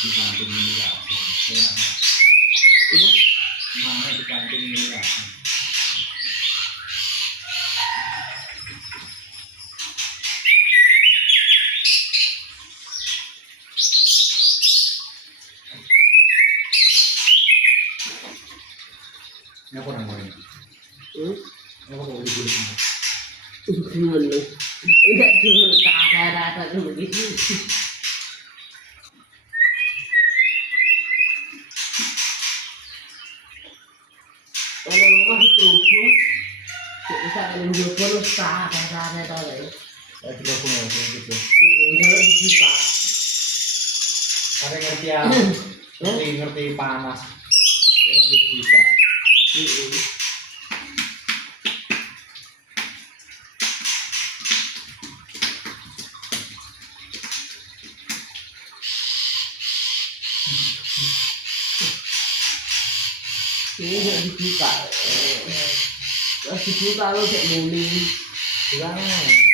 di kantin murah. Iya. Mana di kantin murah. Ini apa namanya? Apa kau udah boleh semua? Dulu. Enggak dulu rata-rata dulu gitu. Kalau rumah itu bisa kalau jopo lu rata-rata tahu. Ya kita punya gitu. Kalau dibuka. Ada ngerti ya? Ngerti panas. Lebih bisa. Ini nggak dibuka. Kalau dibuka lu kayak muli. Jangan.